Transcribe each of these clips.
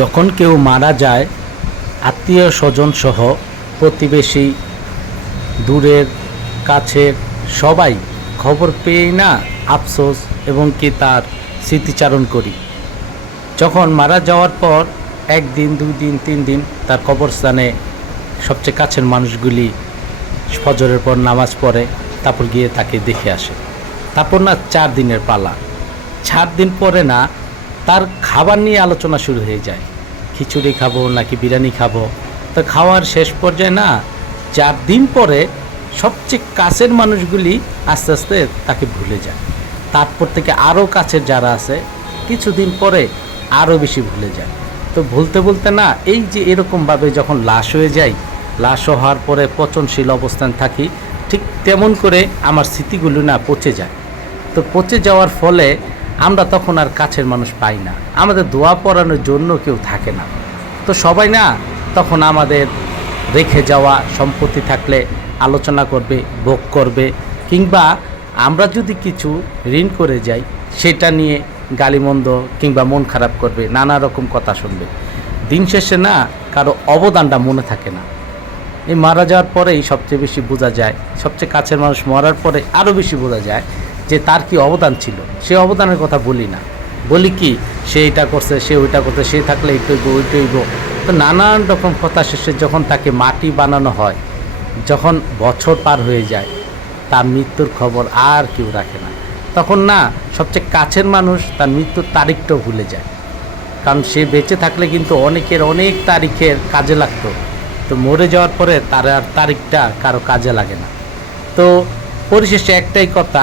যখন কেউ মারা যায় আত্মীয় স্বজন সহ প্রতিবেশী দূরের কাছের সবাই খবর পেয়েই না আফসোস এবং কি তার স্মৃতিচারণ করি। যখন মারা যাওয়ার পর একদিন 2 দিন 3 দিন তার কবরস্থানে সবচেয়ে কাছের মানুষগুলি ফজরের পর নামাজ পড়ে, তারপর গিয়ে তাকে দেখে আসে। তারপর না 4 দিনের পালা, 4 দিন পরে না তার খাবার নিয়ে আলোচনা শুরু হয়ে যায়। খিচুড়ি খাবো নাকি বিরিয়ানি খাবো। তো খাওয়ার শেষ পর্যায়ে না 4 দিন পরে সবচেয়ে কাছের মানুষগুলি আস্তে আস্তে তাকে ভুলে যায়। তারপর থেকে আরও কাছের যারা আছে কিছুদিন পরে আরও বেশি ভুলে যায়। তো ভুলতে ভুলতে না এই যে এরকমভাবে যখন লাশ হয়ে যায়, লাশ হওয়ার পরে পচনশীল অবস্থান থাকি, ঠিক তেমন করে আমার স্মৃতিগুলো না পচে যায়। তো পচে যাওয়ার ফলে আমরা তখন আর কাছের মানুষ পাই না, আমাদের দোয়া পড়ানোর জন্য কেউ থাকে না। তো সবাই না তখন আমাদের রেখে যাওয়া সম্পত্তি থাকলে আলোচনা করবে, ভোগ করবে, কিংবা আমরা যদি কিছু ঋণ করে যাই সেটা নিয়ে গালিমন্দ কিংবা মন খারাপ করবে, নানা রকম কথা শুনবে। দিন শেষে না কারো অবদানটা মনে থাকে না। এই মারা যাওয়ার পরেই সবচেয়ে বেশি বোঝা যায়, সবচেয়ে কাছের মানুষ মরার পরে আরও বেশি বোঝা যায় যে তার কি অবদান ছিল। সে অবদানের কথা বলি না, বলি কি সে এটা করছে, সে ওইটা করছে, সে থাকলে এইটইব ওইটইব। তো নানান রকম কথা শেষে যখন তাকে মাটি বানানো হয়, যখন বছর পার হয়ে যায়, তার মৃত্যুর খবর আর কেউ রাখে না। তখন না সবচেয়ে কাছের মানুষ তার মৃত্যুর তারিখটাও ভুলে যায়, কারণ সে বেঁচে থাকলে কিন্তু অনেকের অনেক তারিখের কাজে লাগতো। তো মরে যাওয়ার পরে তার আর তারিখটা কারো কাজে লাগে না। তো পরিশেষে একটাই কথা,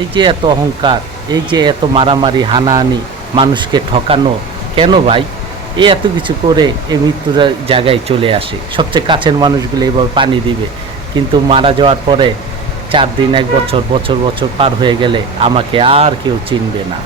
এই যে এত অহংকার, এই যে এত মারামারি হানাহানি, মানুষকে ঠকানো কেন ভাই? এই এত কিছু করে এই মৃত্যুর জায়গায় চলে আসে। সবচেয়ে কাছের মানুষগুলো এভাবে পানি দিবে, কিন্তু মারা যাওয়ার পরে 4 দিন 1 বছর বছর বছর পার হয়ে গেলে আমাকে আর কেউ চিনবে না।